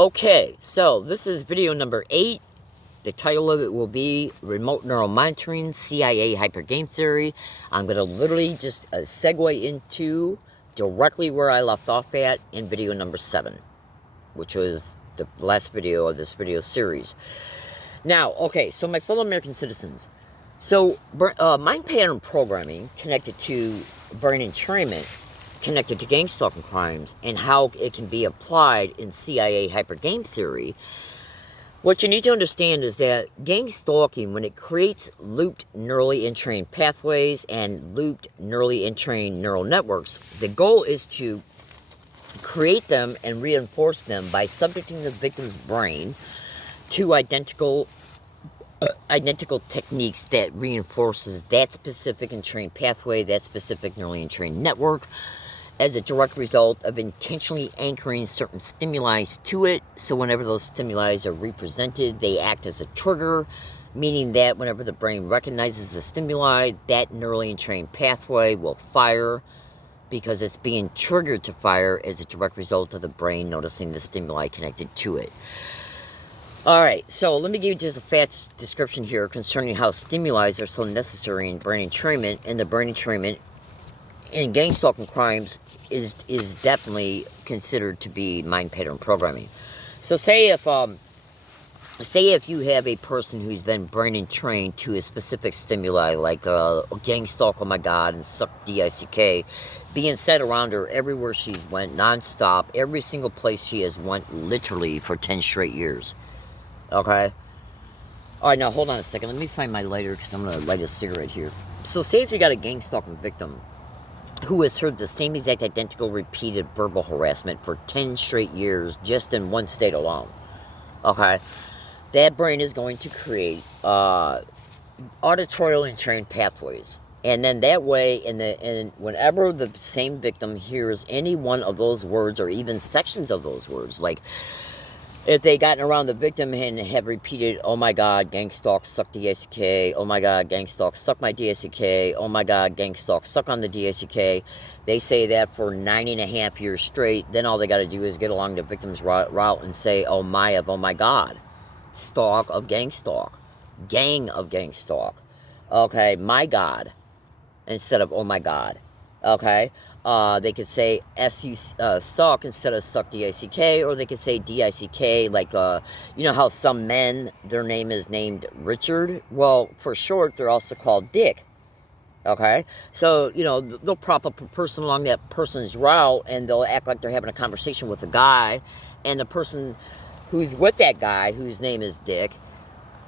Okay, so this is video number 8. The title of it will be Remote Neural Monitoring, CIA Hyper Game Theory. I'm going to literally just segue into directly where I left off at in video number 7, which was the last video of this video series. Now, okay, so my fellow American citizens, so mind pattern programming connected to brain entrainment, connected to gang stalking crimes, and how it can be applied in CIA hyper game theory. What you need to understand is that gang stalking, when it creates looped neurally entrained pathways and looped neurally entrained neural networks, the goal is to create them and reinforce them by subjecting the victim's brain to identical techniques that reinforces that specific entrained pathway, that specific neurally entrained network, as a direct result of intentionally anchoring certain stimuli to it. So whenever those stimuli are represented, they act as a trigger, meaning that whenever the brain recognizes the stimuli, that neurally entrained pathway will fire because it's being triggered to fire as a direct result of the brain noticing the stimuli connected to it. Alright, so let me give you just a fast description here concerning how stimuli are so necessary in brain entrainment, and the brain entrainment in gang stalking crimes is definitely considered to be mind pattern programming. So say if you have a person who's been brain entrained to a specific stimuli, like gang stalk, oh my god, and suck DICK, being said around her everywhere she's went, nonstop, every single place she has went, literally for 10 straight years. Okay? Alright, now hold on a second. Let me find my lighter because I'm going to light a cigarette here. So say if you got a gang stalking victim who has heard the same exact identical repeated verbal harassment for 10 straight years just in one state alone. Okay? That brain is going to create auditorial entrained pathways. And then that way, and whenever the same victim hears any one of those words or even sections of those words, like if they gotten around the victim and have repeated, oh my god, gang stalk, suck DICK, oh my god, gang stalk, suck my DICK, oh my god, gang stalk, suck on the DICK, they say that for 9.5 years straight, then all they got to do is get along the victim's route and say, oh my god, stalk of gang stalk, gang of gang stalk, okay, my god, instead of oh my god, okay. They could say suck instead of suck DICK, or they could say DICK, like, you know how some men, their name is named Richard? Well, for short, they're also called Dick. Okay? So, you know, they'll prop up a person along that person's route, and they'll act like they're having a conversation with a guy, and the person who's with that guy, whose name is Dick,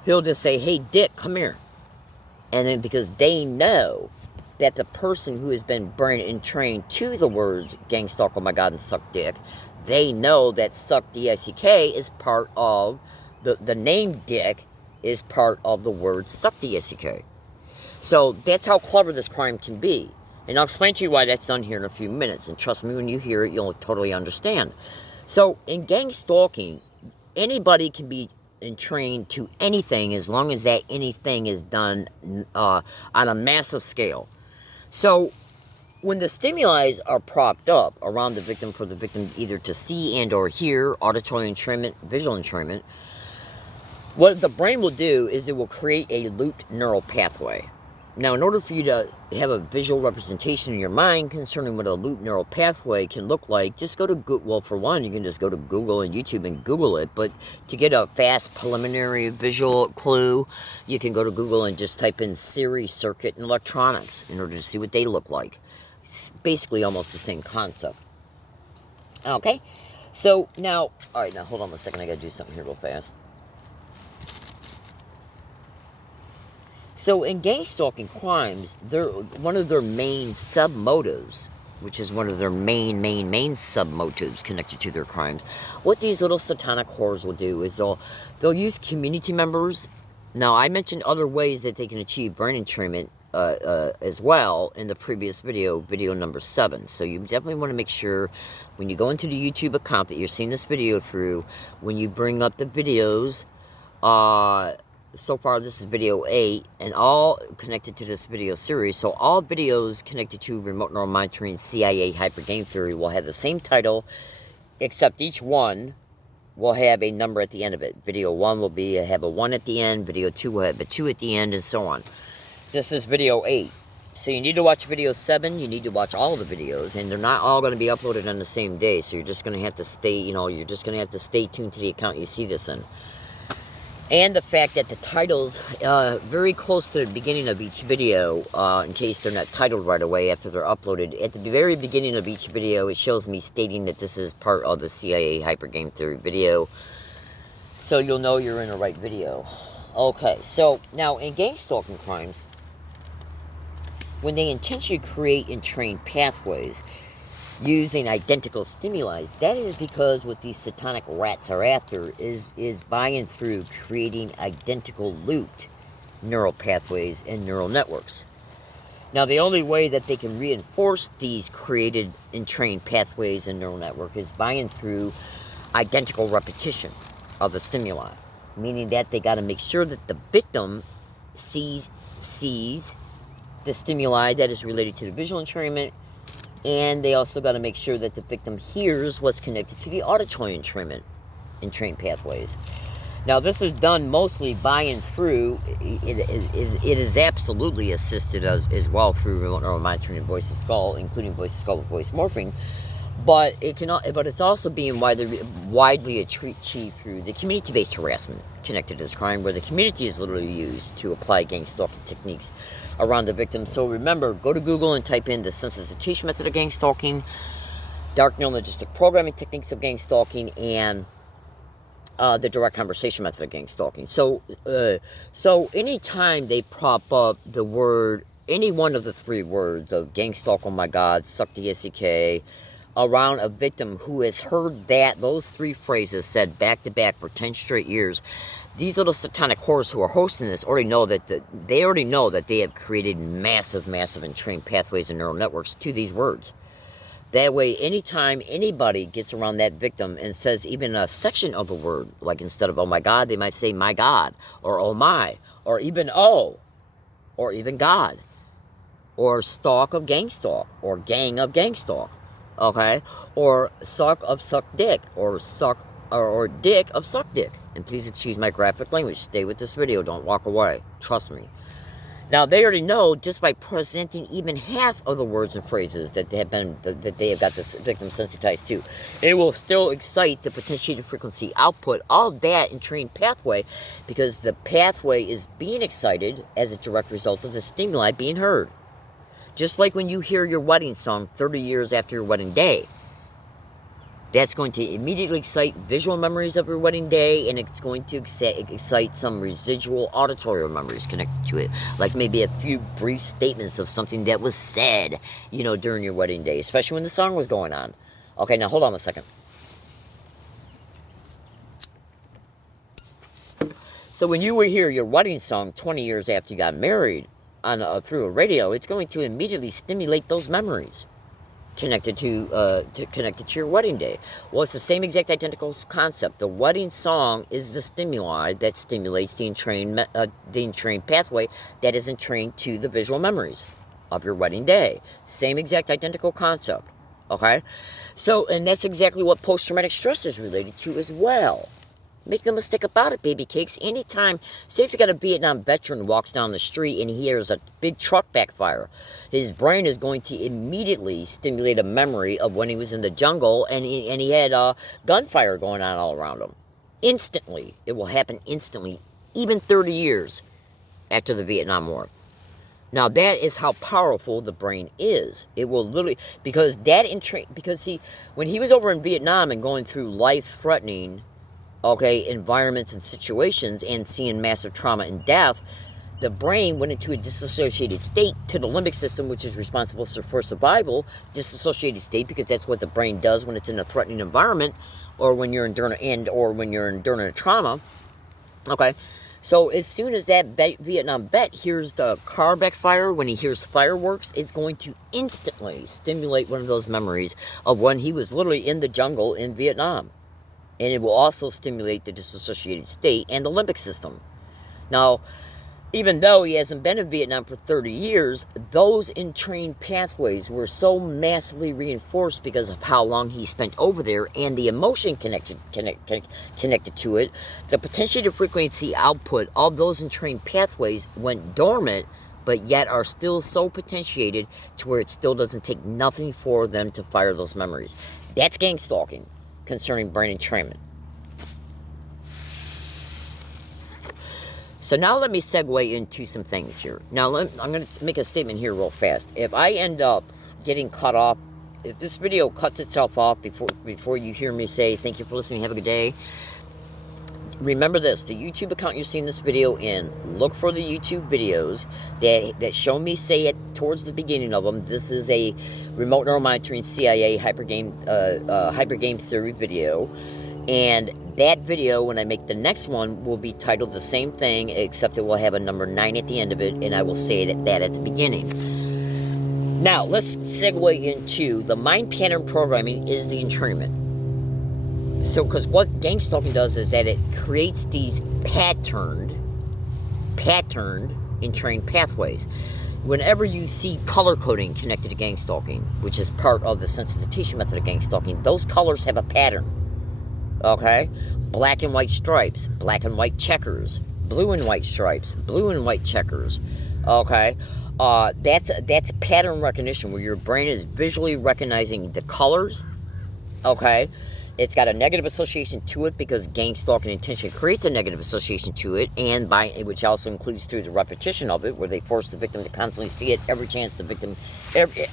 he'll just say, hey, Dick, come here. And then because they know that the person who has been brain entrained to the words gang stalk, oh my god, and suck dick, they know that suck DICK is part of the name Dick is part of the word suck DICK. So that's how clever this crime can be. And I'll explain to you why that's done here in a few minutes. And trust me, when you hear it, you'll totally understand. So in gang stalking, anybody can be entrained to anything as long as that anything is done on a massive scale. So, when the stimuli are propped up around the victim for the victim either to see and or hear, auditory entrainment, visual entrainment, what the brain will do is it will create a looped neural pathway. Now, in order for you to have a visual representation in your mind concerning what a looped neural pathway can look like, just go to Google. Well, for one, you can just go to Google and YouTube and Google it. But to get a fast preliminary visual clue, you can go to Google and just type in series circuit and electronics in order to see what they look like. It's basically almost the same concept. Okay? So, now, alright, now hold on a second. I gotta do something here real fast. So in gang stalking crimes, one of their main sub-motives, which is one of their main sub-motives connected to their crimes, what these little satanic whores will do is they'll use community members. Now, I mentioned other ways that they can achieve brain entrainment as well in the previous video number 7. So you definitely want to make sure when you go into the YouTube account that you're seeing this video through, when you bring up the videos, so far this is video 8, and all connected to this video series. So all videos connected to remote neural monitoring CIA hyper game theory will have the same title, except each one will have a number at the end of it. Video 1 will have a 1 at the end. Video 2 will have a 2 at the end, and so on. This is video 8. So you need to watch video 7. You need to watch all of the videos, and they're not all going to be uploaded on the same day. So you're just going to have to stay, you're just going to have to stay tuned to the account you see this in. And the fact that the titles, very close to the beginning of each video, in case they're not titled right away after they're uploaded, at the very beginning of each video, it shows me stating that this is part of the CIA Hyper Game Theory video. So you'll know you're in the right video. Okay, so now in gang stalking crimes, when they intentionally create and train pathways using identical stimuli, that is because what these satanic rats are after is by and through creating identical looped neural pathways and neural networks. Now, the only way that they can reinforce these created and trained pathways and neural network is by and through identical repetition of the stimuli, meaning that they got to make sure that the victim sees the stimuli that is related to the visual entrainment, and they also got to make sure that the victim hears what's connected to the auditory entrainment and trained pathways. Now, this is done mostly by and through. It is absolutely assisted as well through remote neural monitoring and voice of skull, including voice of skull with voice morphing. But it's also being widely achieved through the community-based harassment connected to this crime, where the community is literally used to apply gang stalking techniques around the victim. So remember, go to Google and type in the sensitization method of gang stalking, dark neurologistic programming techniques of gang stalking, and the direct conversation method of gang stalking. So anytime they prop up the word, any one of the 3 words of gang stalk, oh my God, suck the SEK, around a victim who has heard those 3 phrases said back to back for 10 straight years, these little satanic whores who are hosting this already know that they have created massive and trained pathways and neural networks to these words. That way, anytime anybody gets around that victim and says even a section of a word, like instead of oh my God, they might say my God, or oh my, or even oh, or even God, or stalk of gang stalk, or gang of gang stalk, okay, or suck of suck dick, or dick of suck dick. And please excuse my graphic language. Stay with this video. Don't walk away. Trust me. Now, they already know just by presenting even half of the words and phrases that they have got this victim sensitized to, it will still excite the potentiated frequency output of that entrained pathway, because the pathway is being excited as a direct result of the stimuli being heard. Just like when you hear your wedding song 30 years after your wedding day. That's going to immediately excite visual memories of your wedding day, and it's going to excite some residual auditory memories connected to it. Like maybe a few brief statements of something that was said, during your wedding day, especially when the song was going on. Okay, now hold on a second. So when you hear your wedding song 20 years after you got married through a radio, it's going to immediately stimulate those memories connected to your wedding day. Well, it's the same exact identical concept. The wedding song is the stimuli that stimulates the entrained pathway that is entrained to the visual memories of your wedding day. Same exact identical concept. Okay? So, and that's exactly what post-traumatic stress is related to as well. Make no mistake about it, baby cakes. Anytime, say if you got a Vietnam veteran who walks down the street and he hears a big truck backfire, his brain is going to immediately stimulate a memory of when he was in the jungle and he had gunfire going on all around him. Instantly. It will happen instantly, even 30 years after the Vietnam War. Now, that is how powerful the brain is. It will literally, because when he was over in Vietnam and going through life-threatening environments and situations and seeing massive trauma and death, the brain went into a disassociated state to the limbic system, which is responsible for survival. Disassociated state, because that's what the brain does when it's in a threatening environment, or when you're enduring a trauma. Okay, so as soon as that Vietnam vet hears the car backfire, when he hears fireworks, it's going to instantly stimulate one of those memories of when he was literally in the jungle in Vietnam. And it will also stimulate the disassociated state and the limbic system. Now, even though he hasn't been in Vietnam for 30 years, those entrained pathways were so massively reinforced because of how long he spent over there and the emotion connected to it. The potentiated frequency output of those entrained pathways went dormant, but yet are still so potentiated to where it still doesn't take nothing for them to fire those memories. That's gang stalking concerning brain entrainment. So now let me segue into some things here. Now I'm going to make a statement here real fast. If I end up getting cut off, if this video cuts itself off before you hear me say thank you for listening, have a good day, remember this: the YouTube account you're seeing this video in, look for the YouTube videos that show me say it towards the beginning of them. This is a remote neural monitoring CIA hypergame theory video, and that video, when I make the next one, will be titled the same thing, except it will have a number 9 at the end of it, and I will say that at the beginning. Now, let's segue into the mind pattern programming is the entrainment. So, because what gang stalking does is that it creates these patterned entrained pathways. Whenever you see color coding connected to gang stalking, which is part of the sensitization method of gang stalking, those colors have a pattern. Okay, black and white stripes, black and white checkers, blue and white stripes, blue and white checkers. Okay, that's pattern recognition, where your brain is visually recognizing the colors. Okay, it's got a negative association to it because gang stalking intention creates a negative association to it, and which also includes through the repetition of it, where they force the victim to constantly see it every chance the victim,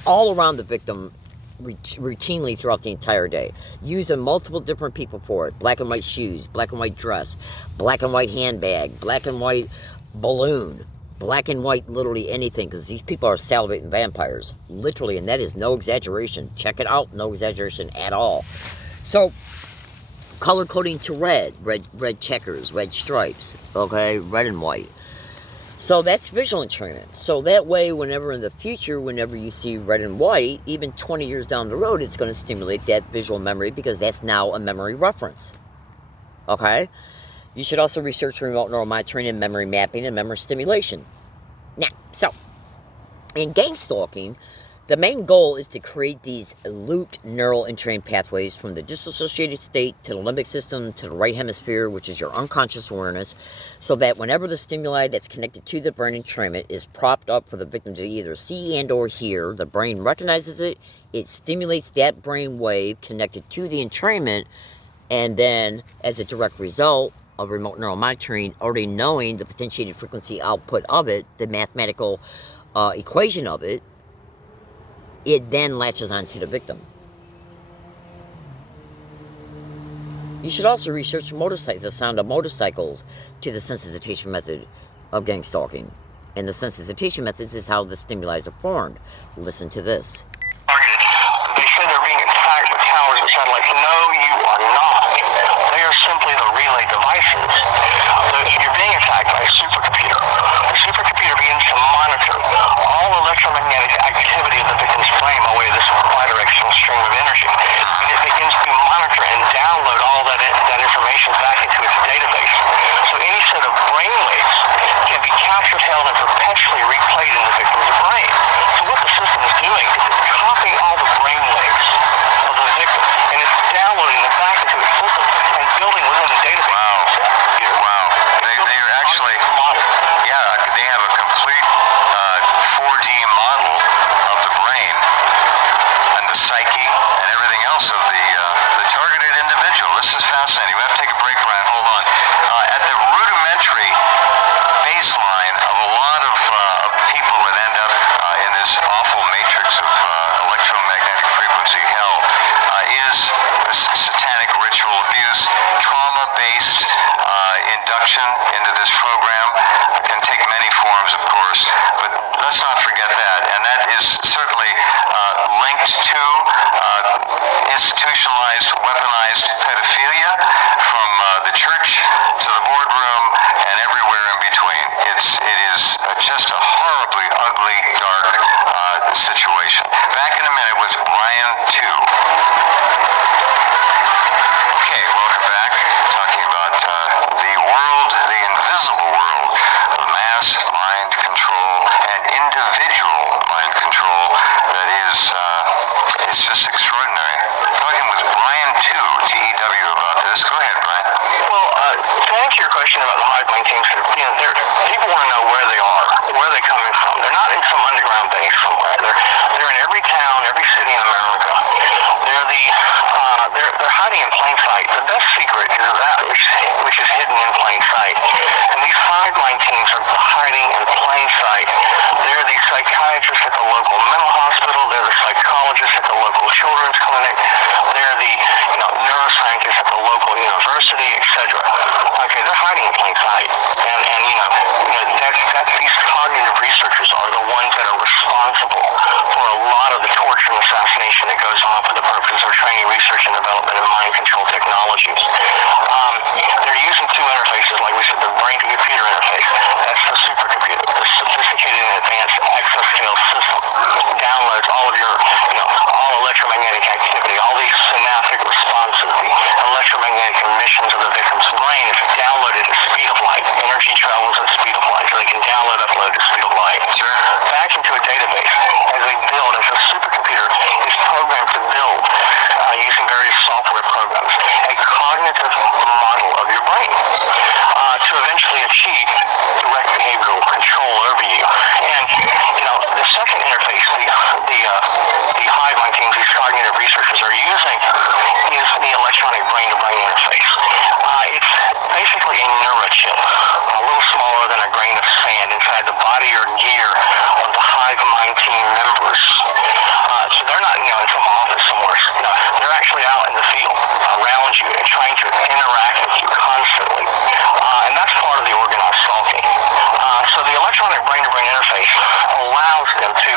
all around the victim, routinely throughout the entire day, using multiple different people for it. Black and white shoes, black and white dress, black and white handbag, black and white balloon, black and white literally anything, because these people are salivating vampires, literally, and that is no exaggeration. Check it out, no exaggeration at all. So color coding to red checkers, red stripes, okay, red and white. So that's visual entrainment. So that way, whenever in the future, whenever you see red and white, even 20 years down the road, it's going to stimulate that visual memory, because that's now a memory reference. Okay? You should also research remote neural monitoring and memory mapping and memory stimulation. Now, so, in gang stalking, the main goal is to create these looped neural entrained pathways from the dissociated state to the limbic system to the right hemisphere, which is your unconscious awareness, so that whenever the stimuli that's connected to the brain entrainment is propped up for the victim to either see and or hear, the brain recognizes it, it stimulates that brain wave connected to the entrainment, and then as a direct result of remote neural monitoring, already knowing the potentiated frequency output of it, the mathematical equation of it, it then latches onto the victim. You should also research the sound of motorcycles to the sensitization method of gang stalking. And the sensitization methods is how the stimuli are formed. Listen to this. They say they're being attacked with towers and satellites. No, you are not. They are simply the relay devices. You're being attacked by a supercomputer. The supercomputer begins to monitor all electromagnetic activity of the victim's brain by way of this bidirectional stream of energy. And it begins to monitor and download all that information back into its database. So any set of brain waves can be captured, held, and perpetually replayed in the victim's brain. So what the system is doing is it's copying all the brain waves of the victim, and it's downloading them back into its system and building within the database. Wow. They are actually, they have a complete 4D model of the brain and the psyche and everything else of the targeted individual. This is fascinating. We have to take a break, Ryan. Hold on. At the rudimentary baseline of a lot of people that end up in this awful matrix of electromagnetic frequency hell is this satanic ritual abuse, trauma-based induction into this program. It can take many forms, of course, but let's not forget that. And that is certainly linked to institutionalized, weaponized pedophilia from the church to the boardroom and everywhere in between. It is just a horribly ugly, dark situation. Back in a minute with Brian 2. Okay, welcome back. Talking about the world, the invisible world of mass question about the hive mind teams. People want to know where they are, where they're coming from. They're not in some underground base somewhere. They're in every town, every city in America. They're hiding in plain sight. The best secret is that which is hidden in plain sight. And these hive mind teams are hiding in plain sight. They're the psychiatrists at the local mental hospital. They're the psychologists at the local children's clinic. They're the neuroscientists at the local university, etc. Okay, they're hiding in plain sight. And these cognitive researchers are the ones that are responsible for a lot of the torture and assassination that goes on for the purposes of training, research, and development of mind control technologies. They're using two interfaces, like we said, the brain-to-computer interface. That's the supercomputer. The sophisticated and advanced exascale system downloads all of your, all electromagnetic activity, all these synaptic responses, the electromagnetic emissions of the victim's brain is downloaded at the speed of light. Energy travels at the speed of light, so they can download, upload at the speed of light. Back into a database as they build, as a supercomputer is programmed to build using various software programs, a cognitive model of your brain to eventually achieve direct behavioral control over you. And, the second interface the hive mind teams, these cognitive researchers are using is the electronic brain-to-brain interface. It's basically a neurochip, a little smaller than a grain of sand inside the body or gear of the hive mind team members. So they're not, in some office somewhere. They're actually out in the field around you and trying to interact with you constantly. And that's part of the organized stalking. So the electronic brain-to-brain interface allows them to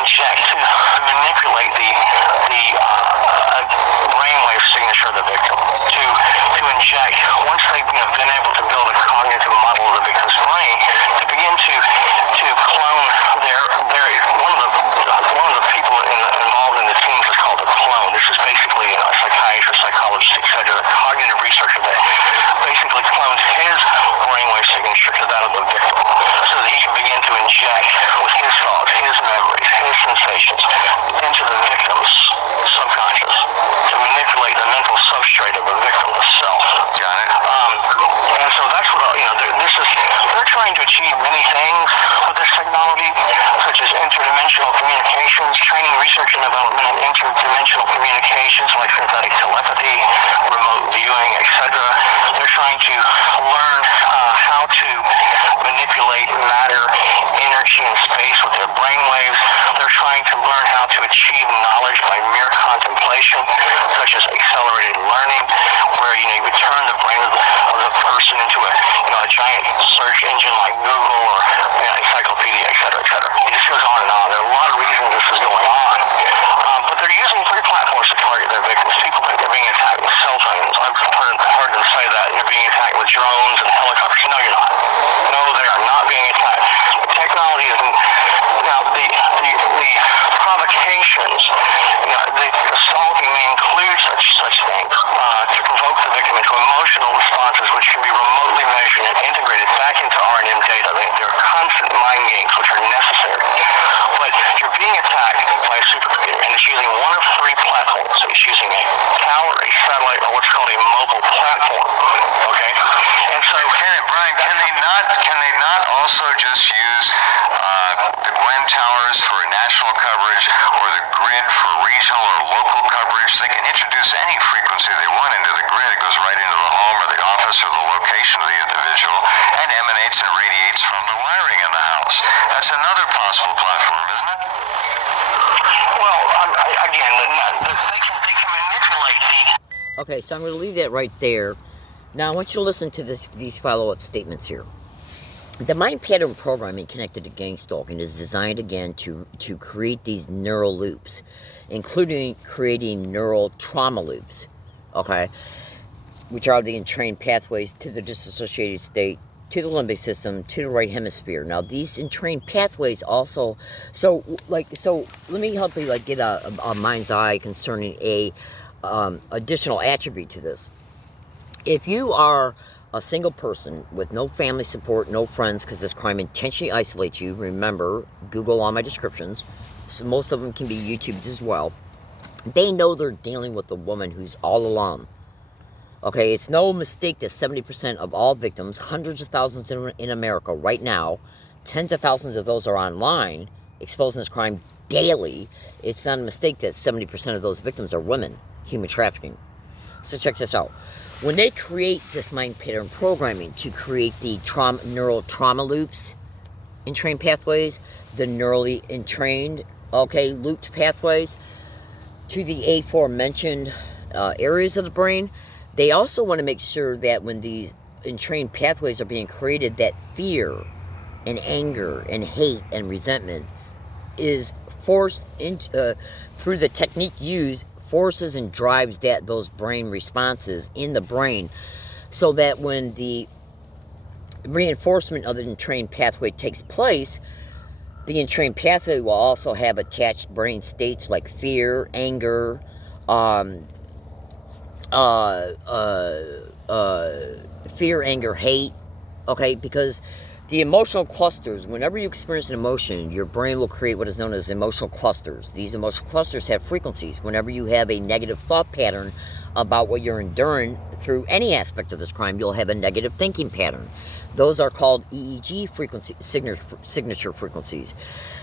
inject, to manipulate the brainwave signature of the victim, to inject, once they've been able to build a cognitive model of the victim's brain, to begin to clone their one of the people involved in the teams is called a clone. This is basically a psychiatrist, psychologist, etc., a cognitive researcher that basically clones his brainwave signature to that of the victim, so that he can begin to inject with his thoughts, his memories, his sensations into the victim's subconscious to manipulate the mental substrate of the victim itself. Got it. And so that's what they're trying to achieve many things with this technology, such as interdimensional communications, training, research, and development in interdimensional communications like synthetic telepathy, remote viewing, etc. They're trying to learn how to manipulate matter, energy, and space with their brainwaves. They're trying to learn how to achieve knowledge by mere contemplation, such as accelerated learning, where you would turn the brain of the person into a giant search engine like Google or Encyclopedia, etc., etc. It just goes on and on. There are a lot of reasons this is going on. But they're using three platforms to target their victims. People think they're being attacked with cell phones. I've heard them say that you're being attacked with drones and helicopters. No, you're not. No, they are not being attacked. Technology isn't. Now, the provocations, the stalking may include such things to provoke the victim into emotional responses which can be remotely measured and integrated back into R&M data. There are constant mind games which are necessary. But you're being attacked by a supercomputer, and it's using one of three platforms. It's using a tower, a satellite, or what's called a mobile platform. Okay? And so, Brian, can they not also just use the Gwen towers for national coverage or the grid for regional or local coverage? They can introduce any frequency they want into the grid. It goes right into the home or the office or the location of the individual and emanates and radiates from the wiring in the house. That's another possible platform, isn't it? well, again, they can manipulate the... Okay, so I'm going to leave that right there. Now, I want you to listen to these follow-up statements here. The mind pattern programming connected to gang stalking is designed, again, to create these neural loops, including creating neural trauma loops, okay, which are the entrained pathways to the disassociated state, to the limbic system, to the right hemisphere. Now, these entrained pathways also, so let me help you get a mind's eye concerning a additional attribute to this. If you are a single person with no family support, no friends, because this crime intentionally isolates you, remember, Google all my descriptions, so most of them can be YouTubed as well, they know they're dealing with a woman who's all alone, Okay, it's no mistake that 70% of all victims, hundreds of thousands in America right now, tens of thousands of those are online, exposing this crime daily. It's not a mistake that 70% of those victims are women, human trafficking. So check this out. When they create this mind pattern programming to create the neural trauma loops, entrained pathways, the neurally entrained, looped pathways to the aforementioned areas of the brain, they also want to make sure that when these entrained pathways are being created, that fear and anger and hate and resentment is forced into through the technique used, forces and drives those brain responses in the brain, so that when the reinforcement of the entrained pathway takes place, the entrained pathway will also have attached brain states like fear, anger, fear, anger, hate, because the emotional clusters, whenever you experience an emotion, your brain will create what is known as emotional clusters. These emotional clusters have frequencies. Whenever you have a negative thought pattern about what you're enduring through any aspect of this crime, you'll have a negative thinking pattern. Those are called EEG frequency signature frequencies.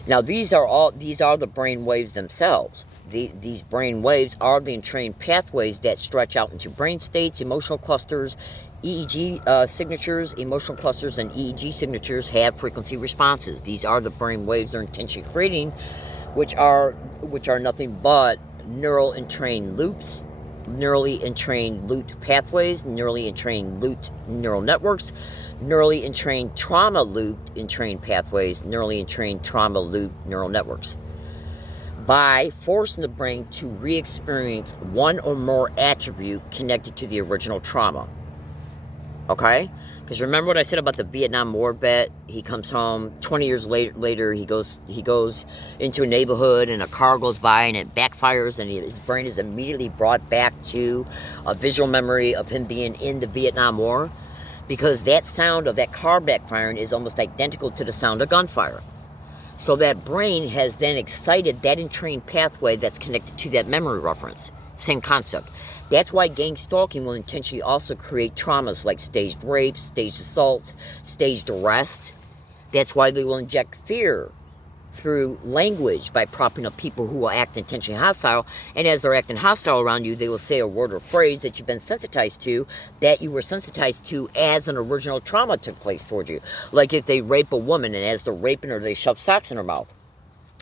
Now, these are the brain waves themselves. These brain waves are the entrained pathways that stretch out into brain states, emotional clusters. EEG signatures, emotional clusters, and EEG signatures have frequency responses. These are the brain waves they're intentionally creating, which are nothing but neural entrained loops, neurally entrained looped pathways, neurally entrained looped neural networks, neurally entrained trauma looped entrained pathways, neurally entrained trauma looped neural networks. By forcing the brain to re-experience one or more attribute connected to the original trauma. Okay? Because remember what I said about the Vietnam War vet? He comes home 20 years later, he goes into a neighborhood and a car goes by and it backfires, and his brain is immediately brought back to a visual memory of him being in the Vietnam War, because that sound of that car backfiring is almost identical to the sound of gunfire. So that brain has then excited that entrained pathway that's connected to that memory reference. Same concept. That's why gang stalking will intentionally also create traumas like staged rapes, staged assaults, staged arrest. That's why they will inject fear through language by propping up people who will act intentionally hostile. And as they're acting hostile around you, they will say a word or phrase that you've been sensitized to, that you were sensitized to as an original trauma took place towards you. Like if they rape a woman, and as they're raping her, they shove socks in her mouth.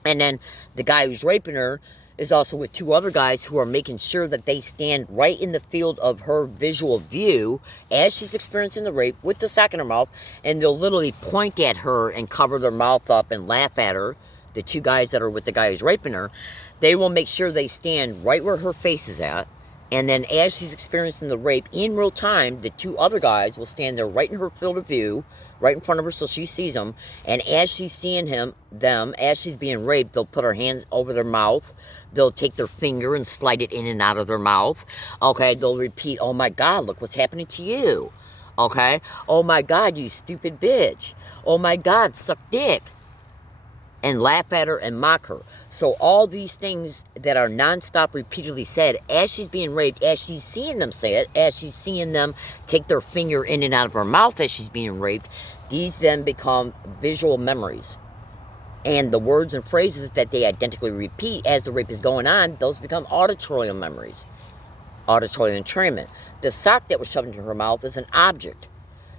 And then the guy who's raping her is also with two other guys who are making sure that they stand right in the field of her visual view as she's experiencing the rape with the sock in her mouth, and they'll literally point at her and cover their mouth up and laugh at her. The two guys that are with the guy who's raping her, they will make sure they stand right where her face is at, and then as she's experiencing the rape in real time, the two other guys will stand there right in her field of view, right in front of her so she sees them, and as she's seeing them, as she's being raped, they'll put her hands over their mouth. They'll take their finger and slide it in and out of their mouth. Okay, they'll repeat, "Oh my God, look what's happening to you." Okay, "Oh my God, you stupid bitch." "Oh my God, suck dick." And laugh at her and mock her. So all these things that are nonstop repeatedly said as she's being raped, as she's seeing them say it, as she's seeing them take their finger in and out of her mouth as she's being raped, these then become visual memories. And the words and phrases that they identically repeat as the rape is going on, those become auditory memories. Auditory entrainment. The sock that was shoved into her mouth is an object.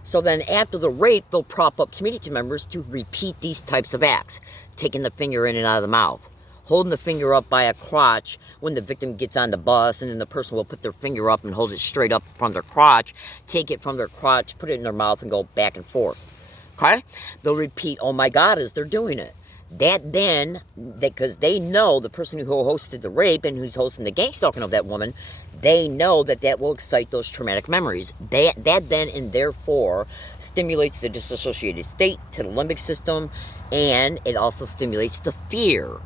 So then after the rape, they'll prop up community members to repeat these types of acts. Taking the finger in and out of the mouth. Holding the finger up by a crotch when the victim gets on the bus, and then the person will put their finger up and hold it straight up from their crotch, take it from their crotch, put it in their mouth, and go back and forth. Okay? They'll repeat, "Oh my God," as they're doing it. That then, because they know the person who hosted the rape and who's hosting the gang stalking of that woman, they know that that will excite those traumatic memories. That then and therefore stimulates the disassociated state to the limbic system, and it also stimulates the fear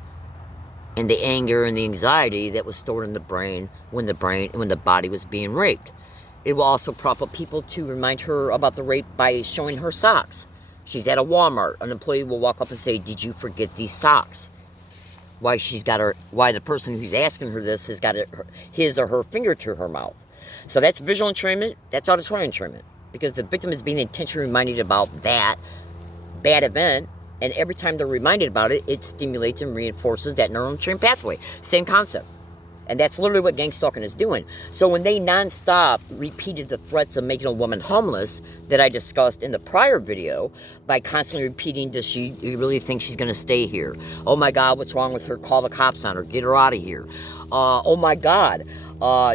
and the anger and the anxiety that was stored in the brain when the body was being raped. It will also prop up people to remind her about the rape by showing her socks. She's at a Walmart. An employee will walk up and say, "Did you forget these socks?" Why the person who's asking her this has got his or her finger to her mouth. So that's visual entrainment, that's auditory entrainment. Because the victim is being intentionally reminded about that bad event, and every time they're reminded about it, it stimulates and reinforces that neural entrainment pathway. Same concept. And that's literally what gang stalking is doing. So when they nonstop repeated the threats of making a woman homeless that I discussed in the prior video, by constantly repeating, do you really think she's going to stay here? Oh my God, what's wrong with her? Call the cops on her. Get her out of here. Oh my God,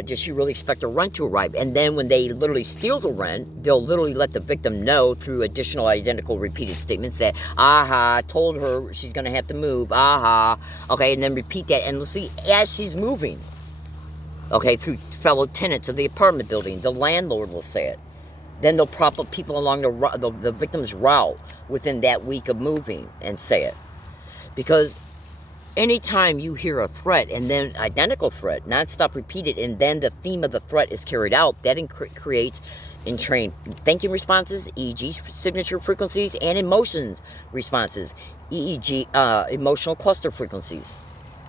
does she really expect a rent to arrive? And then when they literally steal the rent, they'll literally let the victim know through additional identical repeated statements that, aha, told her she's going to have to move, aha, okay, and then repeat that endlessly as she's moving, okay, through fellow tenants of the apartment building. The landlord will say it. Then they'll prop up people along the victim's route within that week of moving and say it. Because anytime you hear a threat and then identical threat, non-stop repeated, and then the theme of the threat is carried out, that creates entrained thinking responses, EEG signature frequencies, and emotions responses, EEG, emotional cluster frequencies.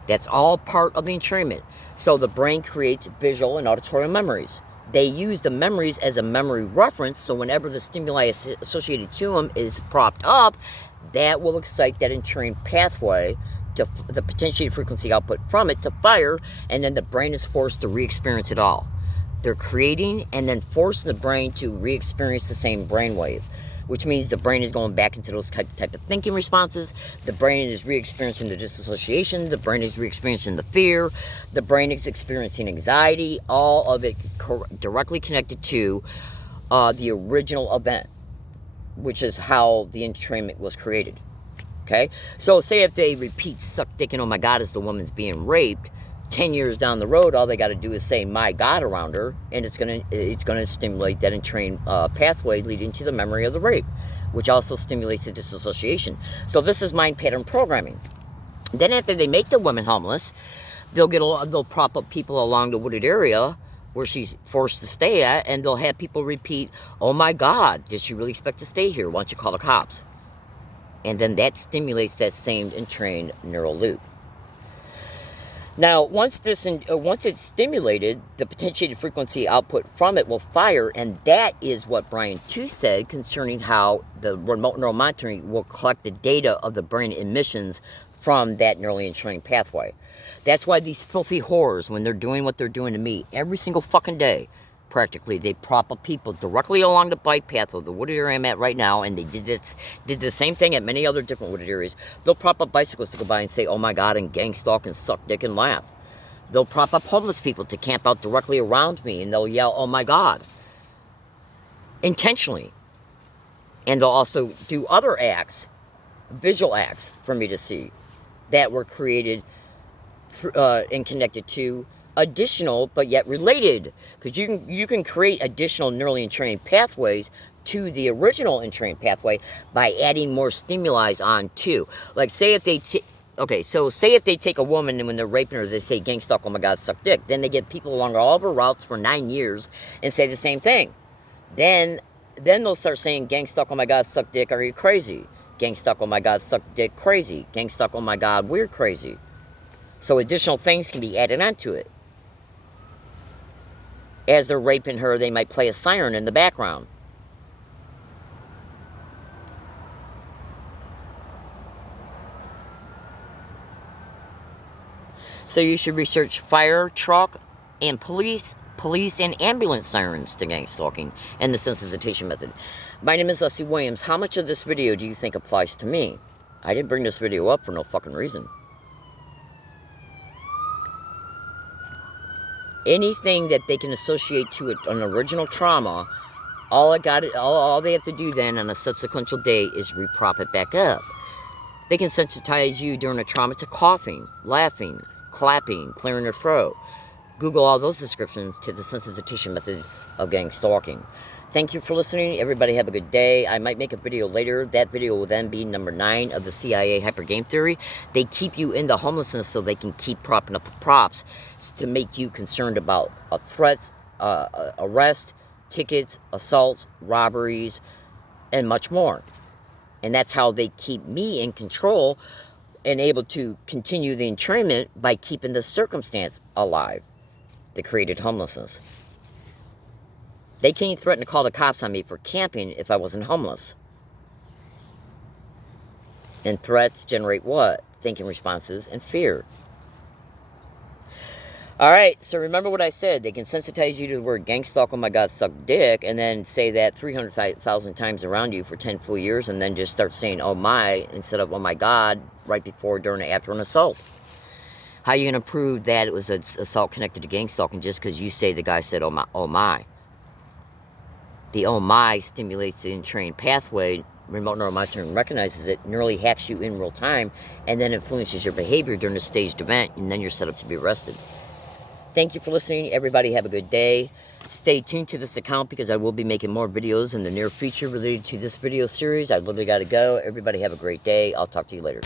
That's all part of the entrainment. So the brain creates visual and auditory memories. They use the memories as a memory reference, so whenever the stimuli associated to them is propped up, that will excite that entrained pathway, to the potentiated frequency output from it to fire, and then the brain is forced to re-experience it all. They're creating and then forcing the brain to re-experience the same brainwave, which means the brain is going back into those type of thinking responses. The brain is re-experiencing the disassociation. The brain is re-experiencing the fear. The brain is experiencing anxiety. All of it directly connected to the original event, which is how the entrainment was created. Okay, so say if they repeat suck dick and oh my God as the woman's being raped, 10 years down the road, all they got to do is say my God around her, and it's gonna stimulate that entrained pathway leading to the memory of the rape, which also stimulates the disassociation. So this is mind pattern programming. Then after they make the woman homeless, they'll prop up people along the wooded area where she's forced to stay at, and they'll have people repeat, oh my God, does she really expect to stay here? Why don't you call the cops? And then that stimulates that same entrained neural loop. Now, once it's stimulated, the potentiated frequency output from it will fire, and that is what Brian 2 said concerning how the remote neural monitoring will collect the data of the brain emissions from that neurally entrained pathway. That's why these filthy whores, when they're doing what they're doing to me every single fucking day, practically, they prop up people directly along the bike path of the wooded area I'm at right now, and they did the same thing at many other different wooded areas. They'll prop up bicyclists to go by and say, oh my God, and gang stalk and suck dick and laugh. They'll prop up homeless people to camp out directly around me, and they'll yell, oh my God, intentionally. And they'll also do other acts, visual acts for me to see, that were created and connected to additional but yet related, because you can create additional neurally entrained pathways to the original entrained pathway by adding more stimuli on too. Like say if they say if they take a woman and when they're raping her they say gang stalk, oh my God, suck dick, then they get people along all of her routes for 9 years and say the same thing. Then they'll start saying gang stalk, oh my God, suck dick, are you crazy? Gang stalk, oh my God, suck dick, crazy. Gang stalk, oh my God, we're crazy. So additional things can be added onto it. As they're raping her, they might play a siren in the background. So you should research fire, truck, and police and ambulance sirens to gang stalking and the sensitization method. My name is Leslie Williams. How much of this video do you think applies to me? I didn't bring this video up for no fucking reason. Anything that they can associate to an original trauma, all they have to do then on a subsequent day is reprop it back up. They can sensitize you during a trauma to coughing, laughing, clapping, clearing your throat. Google all those descriptions to the sensitization method of gang stalking. Thank you for listening. Everybody have a good day. I might make a video later. That video will then be number 9 of the CIA hyper game theory. They keep you in the homelessness so they can keep propping up the props to make you concerned about threats, arrest, tickets, assaults, robberies, and much more. And that's how they keep me in control and able to continue the entrainment by keeping the circumstance alive that created homelessness. They can't threaten to call the cops on me for camping if I wasn't homeless. And threats generate what? Thinking responses and fear. Alright, so remember what I said. They can sensitize you to the word gang stalk, oh my God, suck dick, and then say that 300,000 times around you for 10 full years, and then just start saying, oh my, instead of, oh my God, right before, during, and after an assault. How are you going to prove that it was an assault connected to gang stalking just because you say the guy said, oh my, oh my? The oh my stimulates the entrained pathway. Remote neural monitoring recognizes it, nearly hacks you in real time, and then influences your behavior during a staged event, and then you're set up to be arrested. Thank you for listening. Everybody have a good day. Stay tuned to this account because I will be making more videos in the near future related to this video series. I literally got to go. Everybody have a great day. I'll talk to you later.